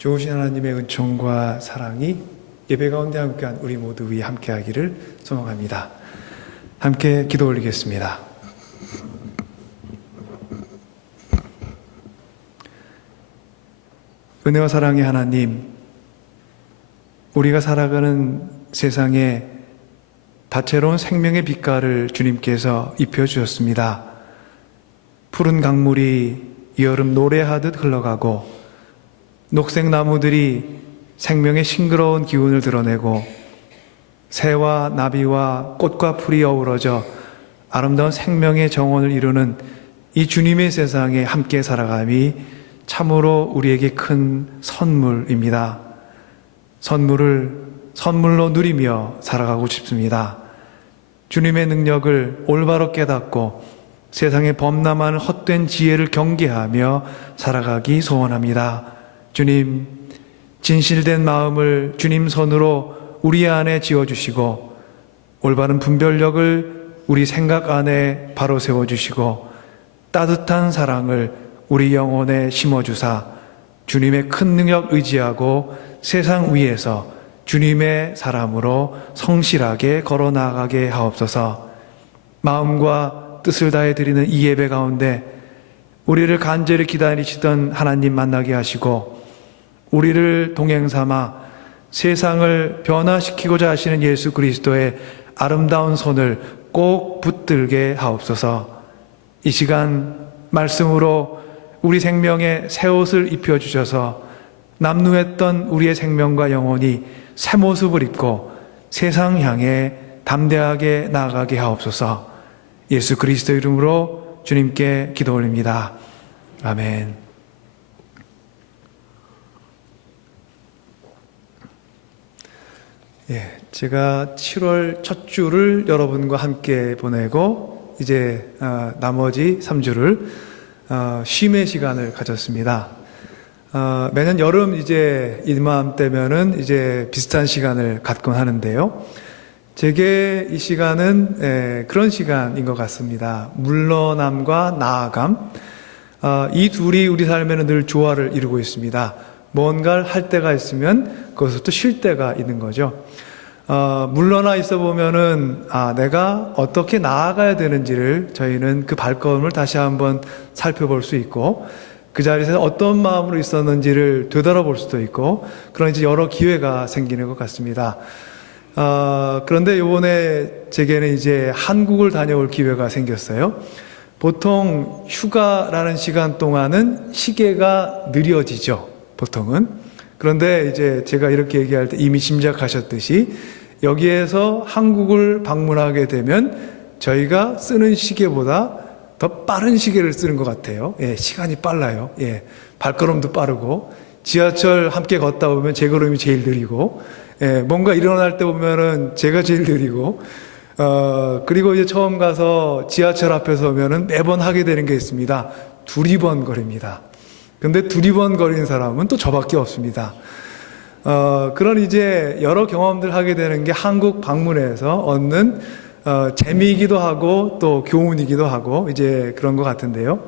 좋으신 하나님의 은총과 사랑이 예배 가운데 함께한 우리 모두 위에 함께하기를 소망합니다. 함께 기도 올리겠습니다. 은혜와 사랑의 하나님, 우리가 살아가는 세상에 다채로운 생명의 빛깔을 주님께서 입혀주셨습니다. 푸른 강물이 여름 노래하듯 흘러가고 녹색 나무들이 생명의 싱그러운 기운을 드러내고 새와 나비와 꽃과 풀이 어우러져 아름다운 생명의 정원을 이루는 이 주님의 세상에 함께 살아감이 참으로 우리에게 큰 선물입니다. 선물을 선물로 누리며 살아가고 싶습니다. 주님의 능력을 올바로 깨닫고 세상에 범람한 헛된 지혜를 경계하며 살아가기 소원합니다. 주님, 진실된 마음을 주님 손으로 우리 안에 지어주시고 올바른 분별력을 우리 생각 안에 바로 세워주시고 따뜻한 사랑을 우리 영혼에 심어주사 주님의 큰 능력 의지하고 세상 위에서 주님의 사람으로 성실하게 걸어나가게 하옵소서. 마음과 뜻을 다해 드리는 이 예배 가운데 우리를 간절히 기다리시던 하나님 만나게 하시고 우리를 동행 삼아 세상을 변화시키고자 하시는 예수 그리스도의 아름다운 손을 꼭 붙들게 하옵소서. 이 시간 말씀으로 우리 생명에 새 옷을 입혀주셔서 남루했던 우리의 생명과 영혼이 새 모습을 입고 세상 향해 담대하게 나아가게 하옵소서. 예수 그리스도 이름으로 주님께 기도 올립니다. 아멘. 제가 7월 첫 주를 여러분과 함께 보내고 이제 나머지 3주를 쉼의 시간을 가졌습니다. 매년 여름 이제 이맘때면은 이제 비슷한 시간을 갖곤 하는데요. 제게 이 시간은 그런 시간인 것 같습니다. 물러남과 나아감. 이 둘이 우리 삶에는 늘 조화를 이루고 있습니다. 뭔가를 할 때가 있으면 그것부터 쉴 때가 있는 거죠. 물러나 있어 보면은 내가 어떻게 나아가야 되는지를 저희는 그 발걸음을 다시 한번 살펴볼 수 있고 그 자리에서 어떤 마음으로 있었는지를 되돌아볼 수도 있고 그런 이제 여러 기회가 생기는 것 같습니다. 그런데 이번에 제게는 이제 한국을 다녀올 기회가 생겼어요. 보통 휴가라는 시간 동안은 시계가 느려지죠. 보통은. 그런데 이제 제가 이렇게 얘기할 때 이미 짐작하셨듯이 여기에서 한국을 방문하게 되면 저희가 쓰는 시계보다 더 빠른 시계를 쓰는 것 같아요. 시간이 빨라요. 발걸음도 빠르고 지하철 함께 걷다 보면 제 걸음이 제일 느리고 뭔가 일어날 때 보면은 제가 제일 느리고 그리고 이제 처음 가서 지하철 앞에 서면은 매번 하게 되는 게 있습니다. 두리번거립니다. 근데 두리번거리는 사람은 또 저밖에 없습니다. 그런 이제 여러 경험들 하게 되는 게 한국 방문에서 얻는 재미이기도 하고 또 교훈이기도 하고 이제 그런 것 같은데요.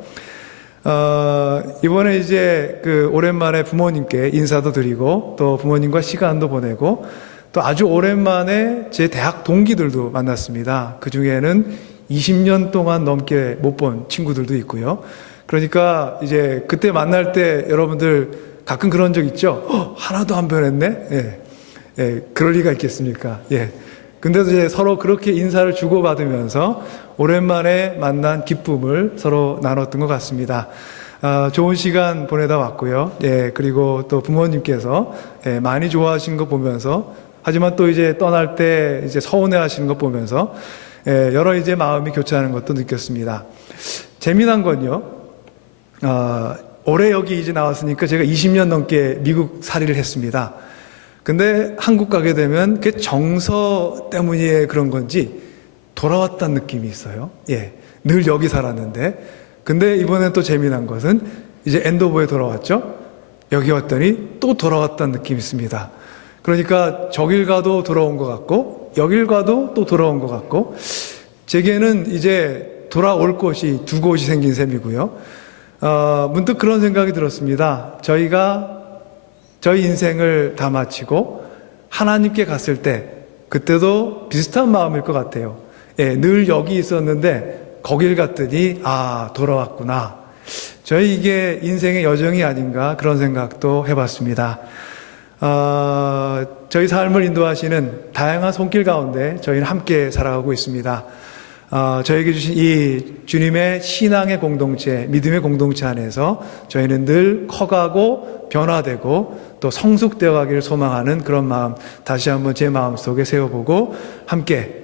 이번에 이제 오랜만에 부모님께 인사도 드리고 또 부모님과 시간도 보내고 또 아주 오랜만에 제 대학 동기들도 만났습니다. 그 중에는 20년 동안 넘게 못 본 친구들도 있고요. 그러니까 이제 그때 만날 때 여러분들 가끔 그런 적 있죠? 하나도 안 변했네? 그럴 리가 있겠습니까? 근데도 이제 서로 그렇게 인사를 주고받으면서 오랜만에 만난 기쁨을 서로 나눴던 것 같습니다. 좋은 시간 보내다 왔고요. 그리고 또 부모님께서 많이 좋아하신 거 보면서 하지만 또 이제 떠날 때 이제 서운해 하시는 거 보면서 여러 이제 마음이 교차하는 것도 느꼈습니다. 재미난 건요. 올해 여기 이제 나왔으니까 제가 20년 넘게 미국 살이를 했습니다. 근데 한국 가게 되면 그 정서 때문에 그런 건지 돌아왔다는 느낌이 있어요. 늘 여기 살았는데. 근데 이번엔 또 재미난 것은 이제 엔도버에 돌아왔죠. 여기 왔더니 또 돌아왔다는 느낌이 있습니다. 그러니까 저길 가도 돌아온 것 같고 여길 가도 또 돌아온 것 같고 제게는 이제 돌아올 곳이 두 곳이 생긴 셈이고요. 문득 그런 생각이 들었습니다. 저희가 저희 인생을 다 마치고 하나님께 갔을 때 그때도 비슷한 마음일 것 같아요. 예, 늘 여기 있었는데 거길 갔더니 돌아왔구나. 저희 이게 인생의 여정이 아닌가 그런 생각도 해봤습니다. 저희 삶을 인도하시는 다양한 손길 가운데 저희는 함께 살아가고 있습니다. 저에게 주신 이 주님의 신앙의 공동체, 믿음의 공동체 안에서 저희는 늘 커가고 변화되고 또 성숙되어 가기를 소망하는 그런 마음 다시 한번 제 마음속에 세워보고 함께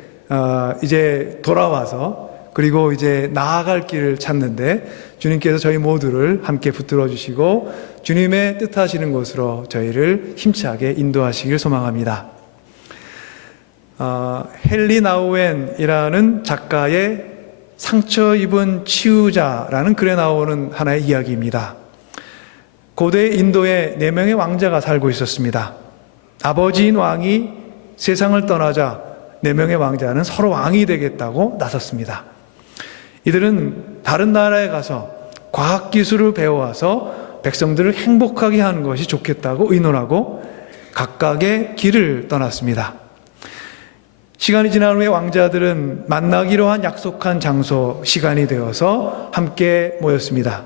이제 돌아와서 그리고 이제 나아갈 길을 찾는데 주님께서 저희 모두를 함께 붙들어 주시고 주님의 뜻하시는 곳으로 저희를 힘차게 인도하시길 소망합니다. 헨리 나우엔이라는 작가의 상처 입은 치유자라는 글에 나오는 하나의 이야기입니다. 고대 인도에 4명의 왕자가 살고 있었습니다. 아버지인 왕이 세상을 떠나자 4명의 왕자는 서로 왕이 되겠다고 나섰습니다. 이들은 다른 나라에 가서 과학기술을 배워와서 백성들을 행복하게 하는 것이 좋겠다고 의논하고 각각의 길을 떠났습니다. 시간이 지난 후에 왕자들은 만나기로 한 약속한 장소, 시간이 되어서 함께 모였습니다.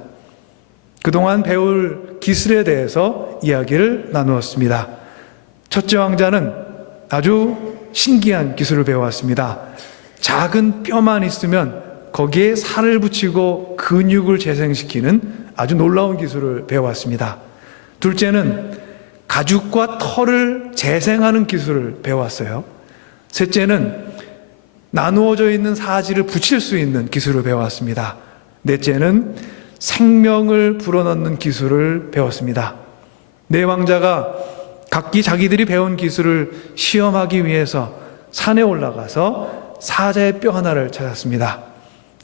그동안 배울 기술에 대해서 이야기를 나누었습니다. 첫째 왕자는 아주 신기한 기술을 배워왔습니다. 작은 뼈만 있으면 거기에 살을 붙이고 근육을 재생시키는 아주 놀라운 기술을 배워왔습니다. 둘째는 가죽과 털을 재생하는 기술을 배워왔어요. 셋째는 나누어져 있는 사지를 붙일 수 있는 기술을 배워왔습니다. 넷째는 생명을 불어넣는 기술을 배웠습니다. 4왕자가 각기 자기들이 배운 기술을 시험하기 위해서 산에 올라가서 사자의 뼈 하나를 찾았습니다.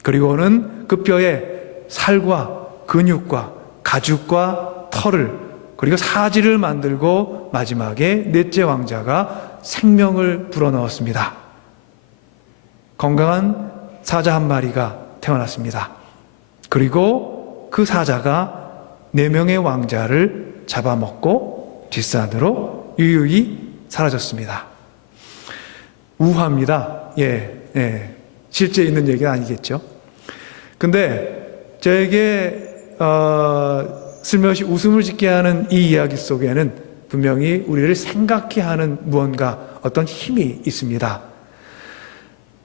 그리고는 그 뼈에 살과 근육과 가죽과 털을 그리고 사지를 만들고 마지막에 넷째 왕자가 생명을 불어넣었습니다. 건강한 사자 한 마리가 태어났습니다. 그리고 그 사자가 4명의 왕자를 잡아먹고 뒷산으로 유유히 사라졌습니다. 우화입니다. 실제 있는 얘기는 아니겠죠. 근데 저에게 슬며시 웃음을 짓게 하는 이 이야기 속에는 분명히 우리를 생각케 하는 무언가 어떤 힘이 있습니다.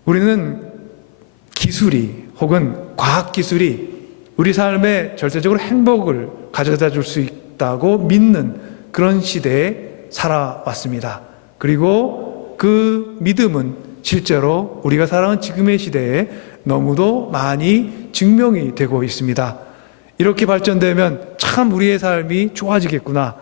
우리는 기술이 혹은 과학기술이 우리 삶에 절대적으로 행복을 가져다 줄 수 있다고 믿는 그런 시대에 살아왔습니다. 그리고 그 믿음은 실제로 우리가 살아가는 지금의 시대에 너무도 많이 증명이 되고 있습니다. 이렇게 발전되면 참 우리의 삶이 좋아지겠구나.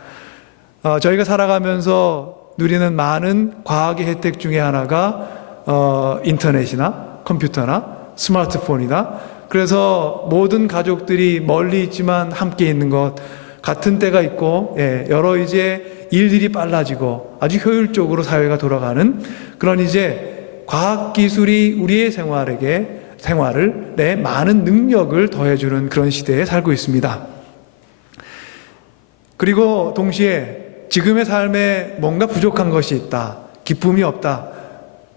저희가 살아가면서 누리는 많은 과학의 혜택 중에 하나가 인터넷이나 컴퓨터나 스마트폰이다. 그래서 모든 가족들이 멀리 있지만 함께 있는 것, 같은 때가 있고 여러 이제 일들이 빨라지고 아주 효율적으로 사회가 돌아가는 그런 이제 과학기술이 우리의 생활에 많은 능력을 더해주는 그런 시대에 살고 있습니다. 그리고 동시에 지금의 삶에 뭔가 부족한 것이 있다, 기쁨이 없다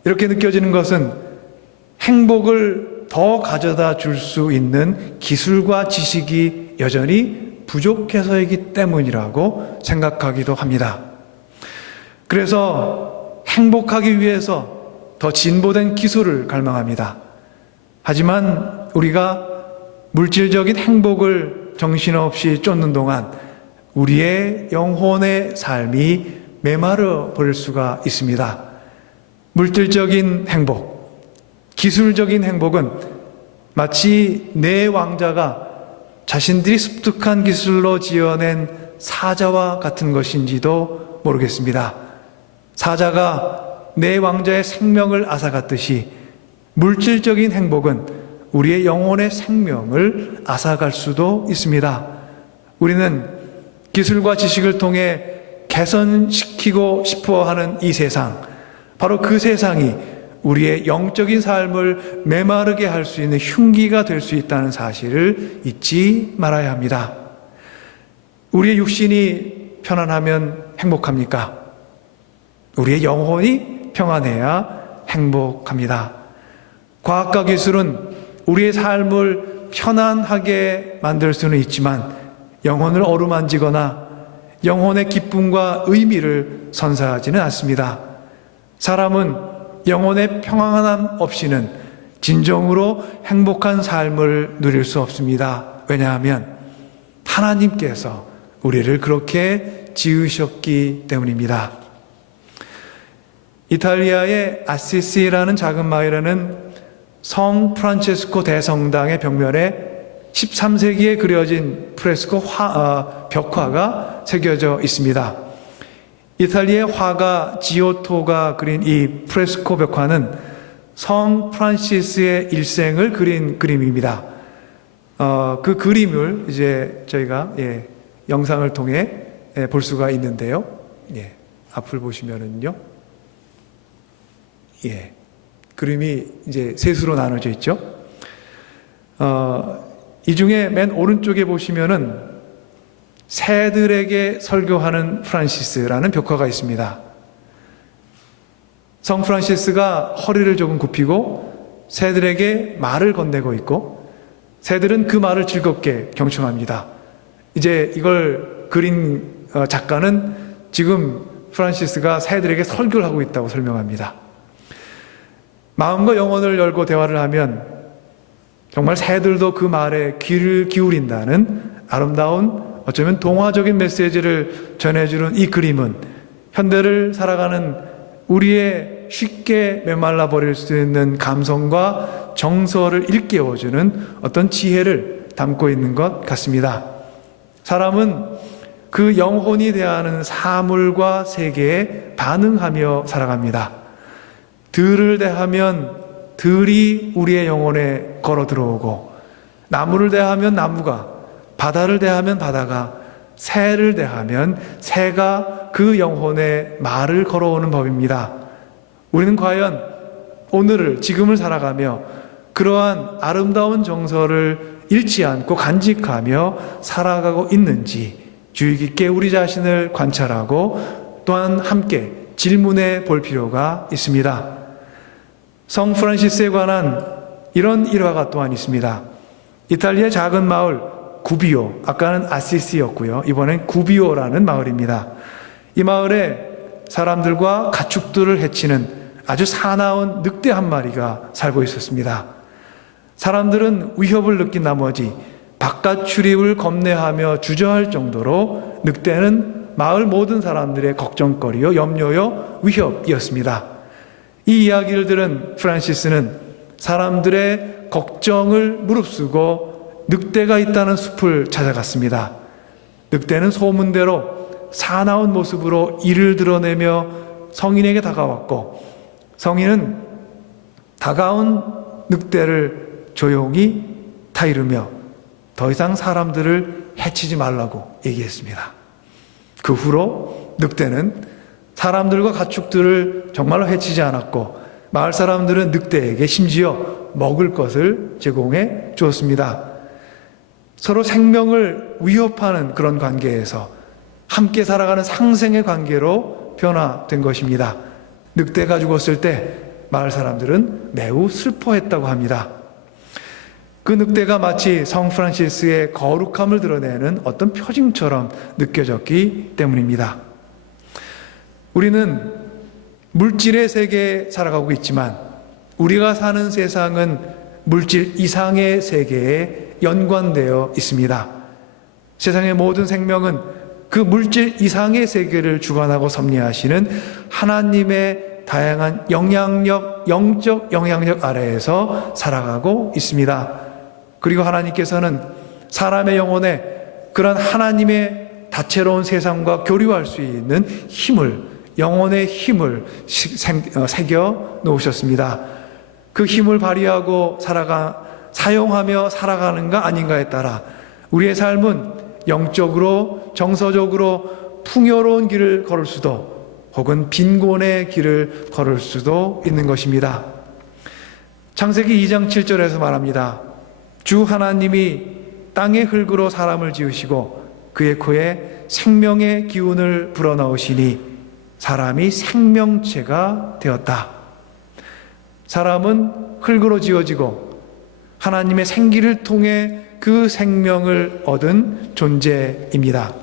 이렇게 느껴지는 것은 행복을 더 가져다 줄 수 있는 기술과 지식이 여전히 부족해서이기 때문이라고 생각하기도 합니다. 그래서 행복하기 위해서 더 진보된 기술을 갈망합니다. 하지만 우리가 물질적인 행복을 정신없이 쫓는 동안 우리의 영혼의 삶이 메마르 버릴 수가 있습니다. 물질적인 행복, 기술적인 행복은 마치 4왕자가 자신들이 습득한 기술로 지어낸 사자와 같은 것인지도 모르겠습니다. 사자가 4왕자의 생명을 앗아갔듯이 물질적인 행복은 우리의 영혼의 생명을 앗아갈 수도 있습니다. 우리는 기술과 지식을 통해 개선시키고 싶어 하는 이 세상, 바로 그 세상이 우리의 영적인 삶을 메마르게 할 수 있는 흉기가 될 수 있다는 사실을 잊지 말아야 합니다. 우리의 육신이 편안하면 행복합니까? 우리의 영혼이 평안해야 행복합니다. 과학과 기술은 우리의 삶을 편안하게 만들 수는 있지만 영혼을 어루만지거나 영혼의 기쁨과 의미를 선사하지는 않습니다. 사람은 영혼의 평안함 없이는 진정으로 행복한 삶을 누릴 수 없습니다. 왜냐하면 하나님께서 우리를 그렇게 지으셨기 때문입니다. 이탈리아의 아시시라는 작은 마을에는 성 프란체스코 대성당의 벽면에 13세기에 그려진 프레스코 벽화가 새겨져 있습니다. 이탈리아의 화가 지오토가 그린 이 프레스코 벽화는 성 프란시스의 일생을 그린 그림입니다. 그 그림을 이제 저희가 영상을 통해 볼 수가 있는데요. 앞을 보시면은요. 그림이 이제 셋으로 나눠져 있죠. 이 중에 맨 오른쪽에 보시면은 새들에게 설교하는 프란시스라는 벽화가 있습니다. 성 프란시스가 허리를 조금 굽히고 새들에게 말을 건네고 있고 새들은 그 말을 즐겁게 경청합니다. 이제 이걸 그린 작가는 지금 프란시스가 새들에게 설교를 하고 있다고 설명합니다. 마음과 영혼을 열고 대화를 하면 정말 새들도 그 말에 귀를 기울인다는 아름다운 어쩌면 동화적인 메시지를 전해주는 이 그림은 현대를 살아가는 우리의 쉽게 메말라 버릴 수 있는 감성과 정서를 일깨워주는 어떤 지혜를 담고 있는 것 같습니다. 사람은 그 영혼이 대하는 사물과 세계에 반응하며 살아갑니다. 들을 대하면 들이 우리의 영혼에 걸어 들어오고, 나무를 대하면 나무가, 바다를 대하면 바다가, 새를 대하면 새가 그 영혼에 말을 걸어오는 법입니다. 우리는 과연 오늘을, 지금을 살아가며 그러한 아름다운 정서를 잃지 않고 간직하며 살아가고 있는지 주의 깊게 우리 자신을 관찰하고 또한 함께 질문해 볼 필요가 있습니다. 성 프란시스에 관한 이런 일화가 또한 있습니다. 이탈리아의 작은 마을 구비오, 아까는 아시시였고요. 이번엔 구비오라는 마을입니다. 이 마을에 사람들과 가축들을 해치는 아주 사나운 늑대 한 마리가 살고 있었습니다. 사람들은 위협을 느낀 나머지 바깥 출입을 겁내하며 주저할 정도로 늑대는 마을 모든 사람들의 걱정거리요, 염려요, 위협이었습니다. 이 이야기를 들은 프란시스는 사람들의 걱정을 무릅쓰고 늑대가 있다는 숲을 찾아갔습니다. 늑대는 소문대로 사나운 모습으로 이를 드러내며 성인에게 다가왔고, 성인은 다가온 늑대를 조용히 타이르며 더 이상 사람들을 해치지 말라고 얘기했습니다. 그 후로 늑대는 사람들과 가축들을 정말로 해치지 않았고, 마을 사람들은 늑대에게 심지어 먹을 것을 제공해 주었습니다. 서로 생명을 위협하는 그런 관계에서 함께 살아가는 상생의 관계로 변화된 것입니다. 늑대가 죽었을 때 마을 사람들은 매우 슬퍼했다고 합니다. 그 늑대가 마치 성 프란시스의 거룩함을 드러내는 어떤 표징처럼 느껴졌기 때문입니다. 우리는 물질의 세계에 살아가고 있지만 우리가 사는 세상은 물질 이상의 세계에 연관되어 있습니다. 세상의 모든 생명은 그 물질 이상의 세계를 주관하고 섭리하시는 하나님의 다양한 영향력, 영적 영향력 아래에서 살아가고 있습니다. 그리고 하나님께서는 사람의 영혼에 그런 하나님의 다채로운 세상과 교류할 수 있는 힘을, 영혼의 힘을 새겨 놓으셨습니다. 그 힘을 발휘하고 사용하며 살아가는가 아닌가에 따라 우리의 삶은 영적으로, 정서적으로 풍요로운 길을 걸을 수도 혹은 빈곤의 길을 걸을 수도 있는 것입니다. 창세기 2장 7절에서 말합니다. 주 하나님이 땅의 흙으로 사람을 지으시고 그의 코에 생명의 기운을 불어넣으시니 사람이 생명체가 되었다. 사람은 흙으로 지어지고 하나님의 생기를 통해 그 생명을 얻은 존재입니다.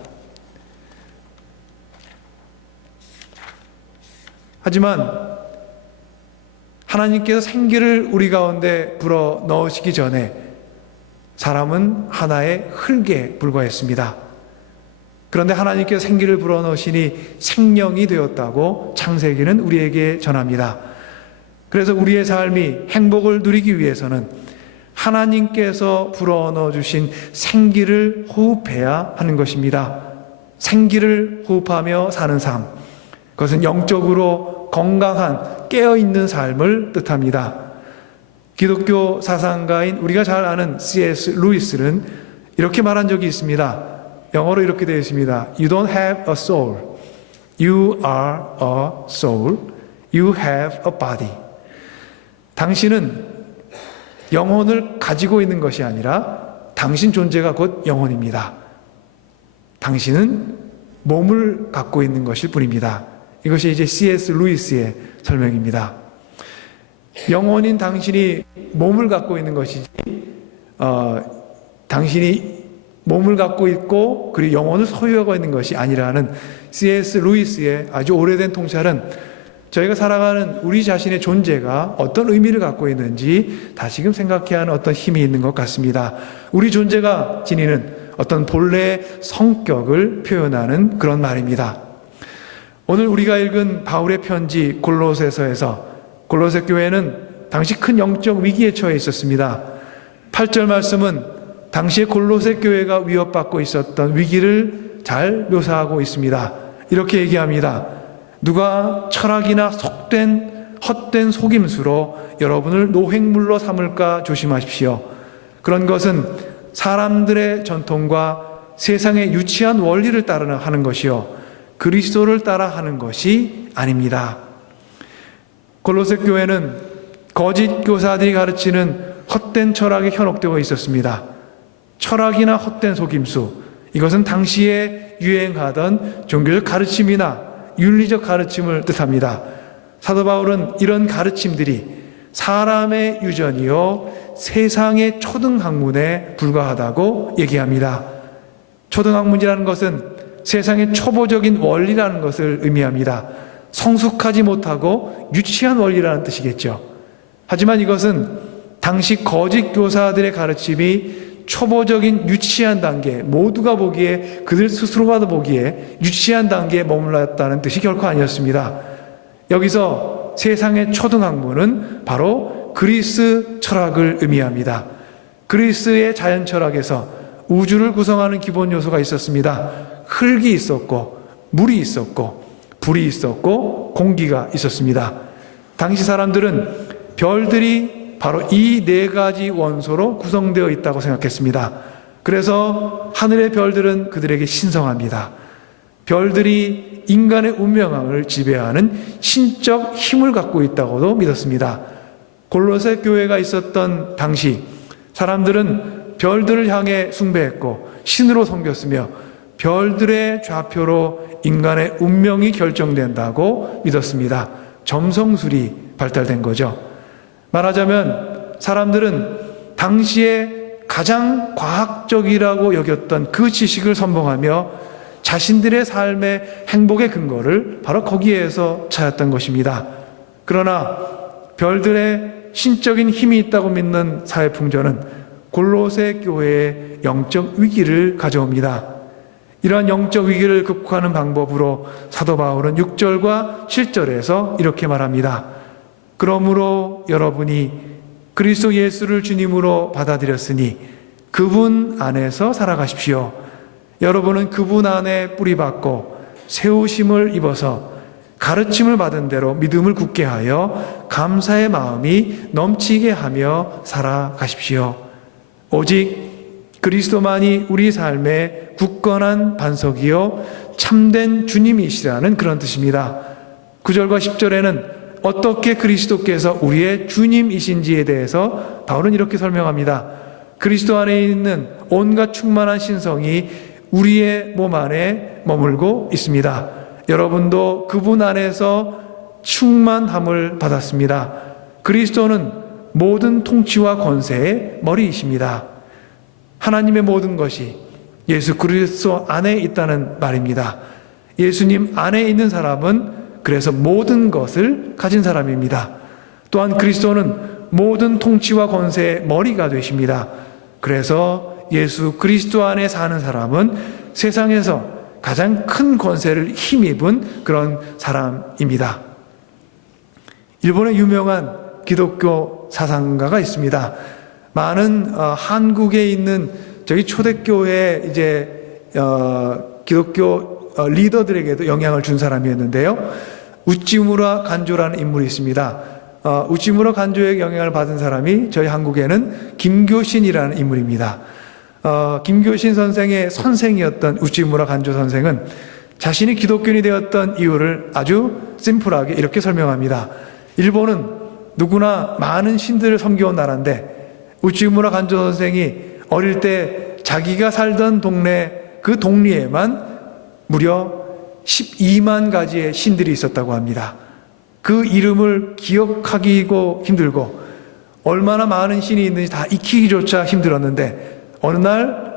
하지만 하나님께서 생기를 우리 가운데 불어 넣으시기 전에 사람은 하나의 흙에 불과했습니다. 그런데 하나님께서 생기를 불어 넣으시니 생명이 되었다고 창세기는 우리에게 전합니다. 그래서 우리의 삶이 행복을 누리기 위해서는 하나님께서 불어 넣어주신 생기를 호흡해야 하는 것입니다. 생기를 호흡하며 사는 삶, 그것은 영적으로 건강한 깨어있는 삶을 뜻합니다. 기독교 사상가인 우리가 잘 아는 C.S. 루이스는 이렇게 말한 적이 있습니다. 영어로 이렇게 되어 있습니다. You don't have a soul. You are a soul. You have a body. 당신은 영혼을 가지고 있는 것이 아니라 당신 존재가 곧 영혼입니다. 당신은 몸을 갖고 있는 것일 뿐입니다. 이것이 이제 C.S. 루이스의 설명입니다. 영혼인 당신이 몸을 갖고 있는 것이지, 당신이 몸을 갖고 있고 그리고 영혼을 소유하고 있는 것이 아니라는 C.S. 루이스의 아주 오래된 통찰은 저희가 살아가는 우리 자신의 존재가 어떤 의미를 갖고 있는지 다시금 생각해야 하는 어떤 힘이 있는 것 같습니다. 우리 존재가 지니는 어떤 본래의 성격을 표현하는 그런 말입니다. 오늘 우리가 읽은 바울의 편지 골로새서에서 골로새 교회는 당시 큰 영적 위기에 처해 있었습니다. 8절 말씀은 당시에 골로새 교회가 위협받고 있었던 위기를 잘 묘사하고 있습니다. 이렇게 얘기합니다. 누가 철학이나 헛된 속임수로 여러분을 노획물로 삼을까 조심하십시오. 그런 것은 사람들의 전통과 세상의 유치한 원리를 따라 하는 것이요 그리스도를 따라 하는 것이 아닙니다. 골로새 교회는 거짓 교사들이 가르치는 헛된 철학에 현혹되어 있었습니다. 철학이나 헛된 속임수, 이것은 당시에 유행하던 종교적 가르침이나 윤리적 가르침을 뜻합니다. 사도 바울은 이런 가르침들이 사람의 유전이요 세상의 초등학문에 불과하다고 얘기합니다. 초등학문이라는 것은 세상의 초보적인 원리라는 것을 의미합니다. 성숙하지 못하고 유치한 원리라는 뜻이겠죠. 하지만 이것은 당시 거짓 교사들의 가르침이 초보적인 유치한 단계, 모두가 보기에, 그들 스스로가 보기에 유치한 단계에 머물렀다는 뜻이 결코 아니었습니다. 여기서 세상의 초등학문은 바로 그리스 철학을 의미합니다. 그리스의 자연 철학에서 우주를 구성하는 기본 요소가 있었습니다. 흙이 있었고, 물이 있었고, 불이 있었고, 공기가 있었습니다. 당시 사람들은 별들이 바로 이 네 가지 원소로 구성되어 있다고 생각했습니다. 그래서 하늘의 별들은 그들에게 신성합니다. 별들이 인간의 운명을 지배하는 신적 힘을 갖고 있다고도 믿었습니다. 골로새 교회가 있었던 당시 사람들은 별들을 향해 숭배했고 신으로 섬겼으며 별들의 좌표로 인간의 운명이 결정된다고 믿었습니다. 점성술이 발달된 거죠. 말하자면 사람들은 당시에 가장 과학적이라고 여겼던 그 지식을 선봉하며 자신들의 삶의 행복의 근거를 바로 거기에서 찾았던 것입니다. 그러나 별들의 신적인 힘이 있다고 믿는 사회풍조는 골로새 교회의 영적 위기를 가져옵니다. 이러한 영적 위기를 극복하는 방법으로 사도 바울은 6절과 7절에서 이렇게 말합니다. 그러므로 여러분이 그리스도 예수를 주님으로 받아들였으니 그분 안에서 살아가십시오. 여러분은 그분 안에 뿌리박고 세우심을 입어서 가르침을 받은 대로 믿음을 굳게 하여 감사의 마음이 넘치게 하며 살아가십시오. 오직 그리스도만이 우리 삶의 굳건한 반석이요 참된 주님이시라는 그런 뜻입니다. 9절과 10절에는 어떻게 그리스도께서 우리의 주님이신지에 대해서 바울은 이렇게 설명합니다. 그리스도 안에 있는 온갖 충만한 신성이 우리의 몸 안에 머물고 있습니다. 여러분도 그분 안에서 충만함을 받았습니다. 그리스도는 모든 통치와 권세의 머리이십니다. 하나님의 모든 것이 예수 그리스도 안에 있다는 말입니다. 예수님 안에 있는 사람은 그래서 모든 것을 가진 사람입니다. 또한 그리스도는 모든 통치와 권세의 머리가 되십니다. 그래서 예수 그리스도 안에 사는 사람은 세상에서 가장 큰 권세를 힘입은 그런 사람입니다. 일본의 유명한 기독교 사상가가 있습니다. 많은 한국에 있는 저희 초대교회 기독교 리더들에게도 영향을 준 사람이었는데요. 우찌무라 간조라는 인물이 있습니다. 우찌무라 간조에게 영향을 받은 사람이 저희 한국에는 김교신이라는 인물입니다. 김교신 선생의 선생이었던 우찌무라 간조 선생은 자신이 기독교인이 되었던 이유를 아주 심플하게 이렇게 설명합니다. 일본은 누구나 많은 신들을 섬겨온 나라인데 우찌무라 간조 선생이 어릴 때 자기가 살던 동네 그 동리에만 무려 12만 가지의 신들이 있었다고 합니다. 그 이름을 기억하기도 힘들고 얼마나 많은 신이 있는지 다 익히기조차 힘들었는데 어느 날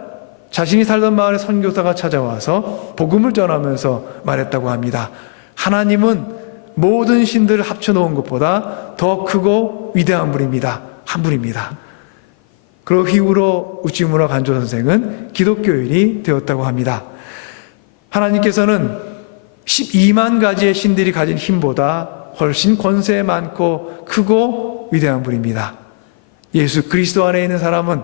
자신이 살던 마을에 선교사가 찾아와서 복음을 전하면서 말했다고 합니다. 하나님은 모든 신들을 합쳐놓은 것보다 더 크고 위대한 분입니다. 한 분입니다. 그 이후로 우찌무라 간조 선생은 기독교인이 되었다고 합니다. 하나님께서는 12만 가지의 신들이 가진 힘보다 훨씬 권세 많고 크고 위대한 분입니다. 예수 그리스도 안에 있는 사람은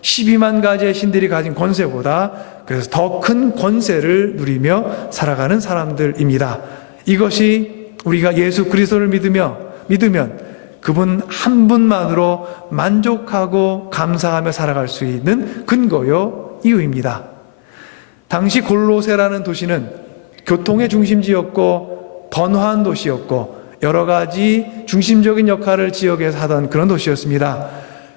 12만 가지의 신들이 가진 권세보다 그래서 더 큰 권세를 누리며 살아가는 사람들입니다. 이것이 우리가 예수 그리스도를 믿으면 그분 한 분만으로 만족하고 감사하며 살아갈 수 있는 근거요 이유입니다. 당시 골로새라는 도시는 교통의 중심지였고 번화한 도시였고 여러 가지 중심적인 역할을 지역에서 하던 그런 도시였습니다.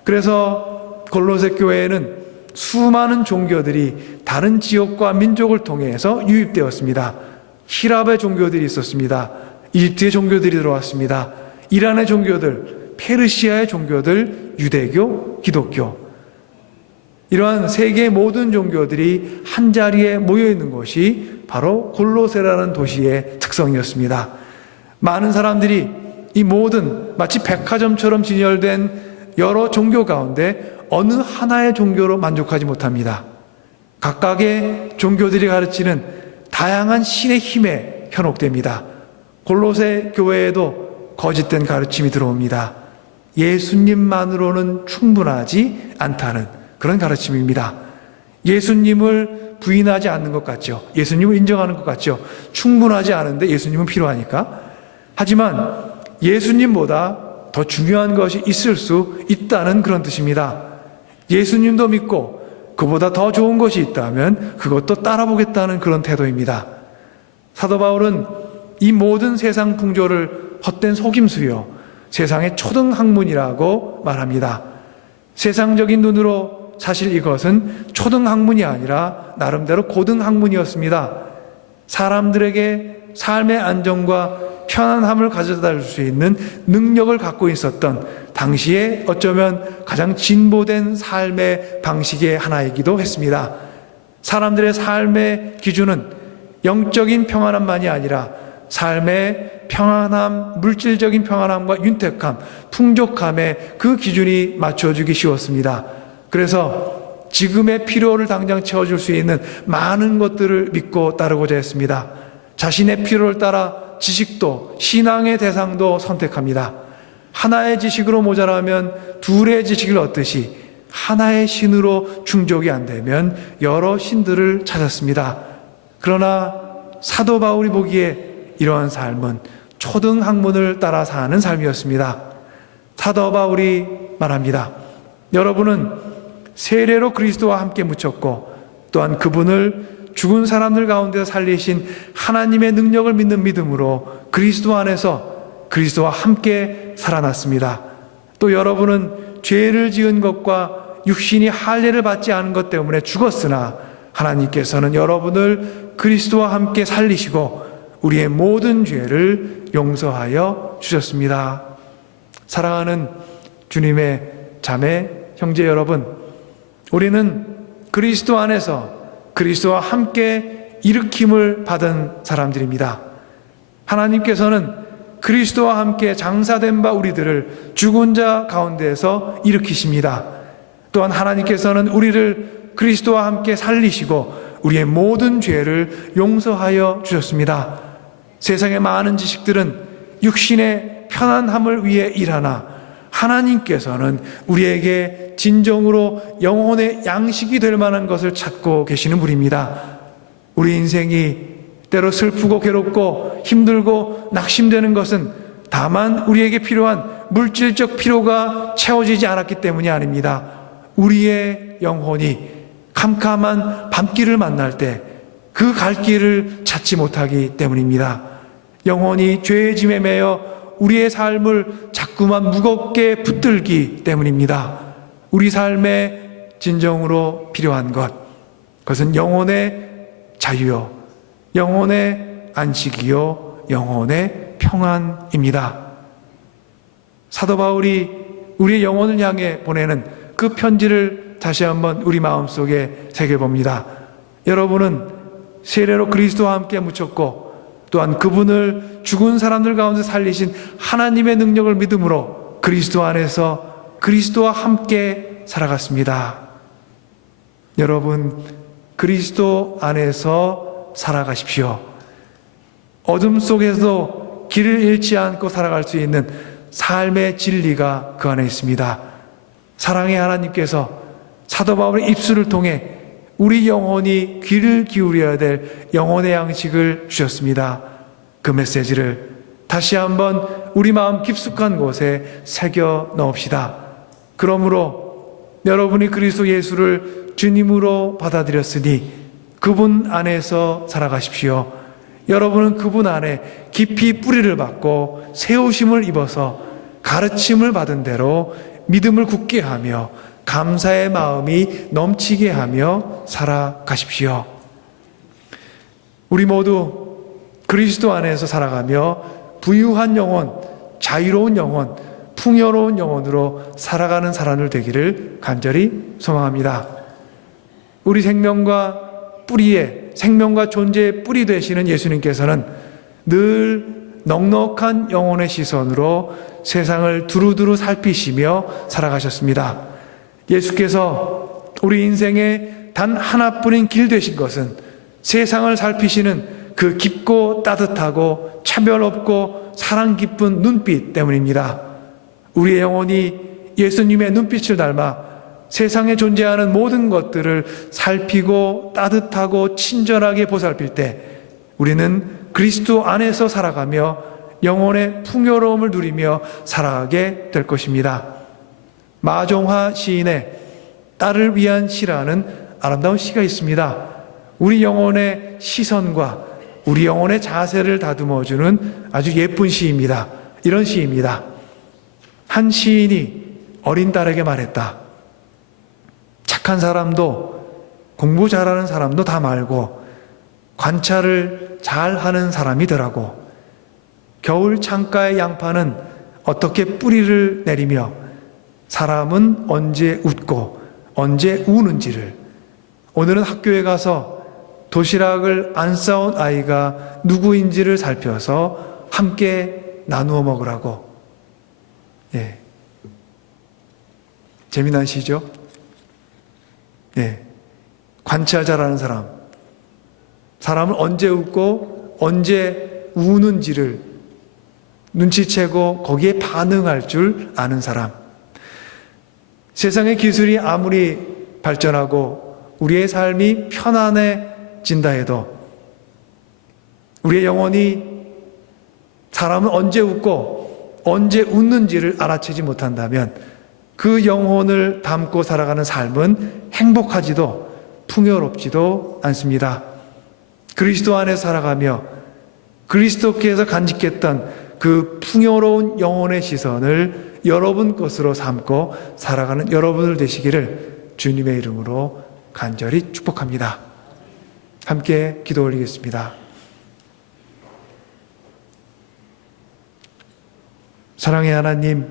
그래서 골로새 교회에는 수많은 종교들이 다른 지역과 민족을 통해서 유입되었습니다. 히랍의 종교들이 있었습니다. 이집트의 종교들이 들어왔습니다. 이란의 종교들, 페르시아의 종교들, 유대교, 기독교. 이러한 세계의 모든 종교들이 한자리에 모여있는 것이 바로 골로새라는 도시의 특성이었습니다. 많은 사람들이 이 모든 마치 백화점처럼 진열된 여러 종교 가운데 어느 하나의 종교로 만족하지 못합니다. 각각의 종교들이 가르치는 다양한 신의 힘에 현혹됩니다. 골로새 교회에도 거짓된 가르침이 들어옵니다. 예수님만으로는 충분하지 않다는 그런 가르침입니다. 예수님을 부인하지 않는 것 같죠. 예수님을 인정하는 것 같죠. 충분하지 않은데 예수님은 필요하니까. 하지만 예수님보다 더 중요한 것이 있을 수 있다는 그런 뜻입니다. 예수님도 믿고 그보다 더 좋은 것이 있다면 그것도 따라보겠다는 그런 태도입니다. 사도 바울은 이 모든 세상 풍조를 헛된 속임수요, 세상의 초등학문이라고 말합니다. 세상적인 눈으로 사실 이것은 초등학문이 아니라 나름대로 고등학문이었습니다. 사람들에게 삶의 안정과 편안함을 가져다 줄 수 있는 능력을 갖고 있었던 당시에 어쩌면 가장 진보된 삶의 방식의 하나이기도 했습니다. 사람들의 삶의 기준은 영적인 평안함만이 아니라 삶의 평안함, 물질적인 평안함과 윤택함, 풍족함에 그 기준이 맞춰주기 쉬웠습니다. 그래서 지금의 필요를 당장 채워줄 수 있는 많은 것들을 믿고 따르고자 했습니다. 자신의 필요를 따라 지식도, 신앙의 대상도 선택합니다. 하나의 지식으로 모자라면 둘의 지식을 얻듯이 하나의 신으로 충족이 안 되면 여러 신들을 찾았습니다. 그러나 사도 바울이 보기에 이러한 삶은 초등학문을 따라 사는 삶이었습니다. 사도 바울이 말합니다. 여러분은 세례로 그리스도와 함께 묻혔고 또한 그분을 죽은 사람들 가운데 살리신 하나님의 능력을 믿는 믿음으로 그리스도 안에서 그리스도와 함께 살아났습니다. 또 여러분은 죄를 지은 것과 육신이 할례를 받지 않은 것 때문에 죽었으나 하나님께서는 여러분을 그리스도와 함께 살리시고 우리의 모든 죄를 용서하여 주셨습니다. 사랑하는 주님의 자매, 형제 여러분, 우리는 그리스도 안에서 그리스도와 함께 일으킴을 받은 사람들입니다. 하나님께서는 그리스도와 함께 장사된 바 우리들을 죽은 자 가운데에서 일으키십니다. 또한 하나님께서는 우리를 그리스도와 함께 살리시고 우리의 모든 죄를 용서하여 주셨습니다. 세상의 많은 지식들은 육신의 편안함을 위해 일하나 하나님께서는 우리에게 진정으로 영혼의 양식이 될 만한 것을 찾고 계시는 분입니다. 우리 인생이 때로 슬프고 괴롭고 힘들고 낙심되는 것은 다만 우리에게 필요한 물질적 필요가 채워지지 않았기 때문이 아닙니다. 우리의 영혼이 캄캄한 밤길을 만날 때 그 갈 길을 찾지 못하기 때문입니다. 영혼이 죄의 짐에 매여 우리의 삶을 자꾸만 무겁게 붙들기 때문입니다. 우리 삶에 진정으로 필요한 그것은 영혼의 자유요, 영혼의 안식이요, 영혼의 평안입니다. 사도 바울이 우리의 영혼을 향해 보내는 그 편지를 다시 한번 우리 마음속에 새겨봅니다. 여러분은 세례로 그리스도와 함께 묻혔고 또한 그분을 죽은 사람들 가운데 살리신 하나님의 능력을 믿음으로 그리스도 안에서 그리스도와 함께 살아갔습니다. 여러분, 그리스도 안에서 살아가십시오. 어둠 속에서도 길을 잃지 않고 살아갈 수 있는 삶의 진리가 그 안에 있습니다. 사랑의 하나님께서 사도 바울의 입술을 통해 우리 영혼이 귀를 기울여야 될 영혼의 양식을 주셨습니다. 그 메시지를 다시 한번 우리 마음 깊숙한 곳에 새겨 넣읍시다. 그러므로 여러분이 그리스도 예수를 주님으로 받아들였으니 그분 안에서 살아가십시오. 여러분은 그분 안에 깊이 뿌리를 받고 세우심을 입어서 가르침을 받은 대로 믿음을 굳게 하며 감사의 마음이 넘치게 하며 살아가십시오. 우리 모두 그리스도 안에서 살아가며 부유한 영혼, 자유로운 영혼, 풍요로운 영혼으로 살아가는 사람을 되기를 간절히 소망합니다. 우리 생명과 뿌리에, 생명과 존재의 뿌리 되시는 예수님께서는 늘 넉넉한 영혼의 시선으로 세상을 두루두루 살피시며 살아가셨습니다. 예수께서 우리 인생의 단 하나뿐인 길 되신 것은 세상을 살피시는 그 깊고 따뜻하고 차별 없고 사랑 깊은 눈빛 때문입니다. 우리의 영혼이 예수님의 눈빛을 닮아 세상에 존재하는 모든 것들을 살피고 따뜻하고 친절하게 보살필 때 우리는 그리스도 안에서 살아가며 영혼의 풍요로움을 누리며 살아가게 될 것입니다. 마종화 시인의 딸을 위한 시라는 아름다운 시가 있습니다. 우리 영혼의 시선과 우리 영혼의 자세를 다듬어주는 아주 예쁜 시입니다. 이런 시입니다. 한 시인이 어린 딸에게 말했다. 착한 사람도 공부 잘하는 사람도 다 말고 관찰을 잘하는 사람이 되라고. 겨울 창가의 양파는 어떻게 뿌리를 내리며 사람은 언제 웃고 언제 우는지를, 오늘은 학교에 가서 도시락을 안 싸온 아이가 누구인지를 살펴서 함께 나누어 먹으라고. 예. 재미난 시죠? 예. 관찰 잘하는 사람. 사람은 언제 웃고 언제 우는지를 눈치채고 거기에 반응할 줄 아는 사람. 세상의 기술이 아무리 발전하고 우리의 삶이 편안해진다 해도 우리의 영혼이 사람은 언제 웃고 언제 웃는지를 알아채지 못한다면 그 영혼을 담고 살아가는 삶은 행복하지도 풍요롭지도 않습니다. 그리스도 안에 살아가며 그리스도께서 간직했던 그 풍요로운 영혼의 시선을 여러분 것으로 삼고 살아가는 여러분들 되시기를 주님의 이름으로 간절히 축복합니다. 함께 기도 올리겠습니다. 사랑의 하나님,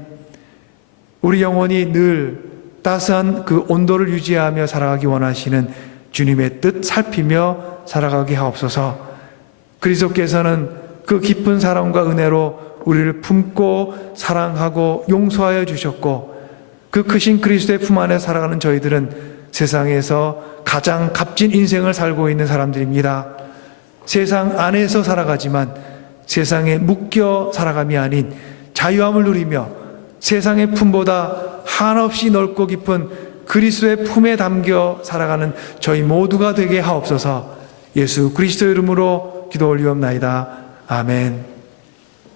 우리 영혼이 늘 따스한 그 온도를 유지하며 살아가기 원하시는 주님의 뜻 살피며 살아가게 하옵소서. 그리스도께서는 그 깊은 사랑과 은혜로 우리를 품고 사랑하고 용서하여 주셨고, 그 크신 그리스도의 품 안에 살아가는 저희들은 세상에서 가장 값진 인생을 살고 있는 사람들입니다. 세상 안에서 살아가지만 세상에 묶여 살아감이 아닌 자유함을 누리며 세상의 품보다 한없이 넓고 깊은 그리스도의 품에 담겨 살아가는 저희 모두가 되게 하옵소서. 예수 그리스도 이름으로 기도 올리옵나이다. 아멘.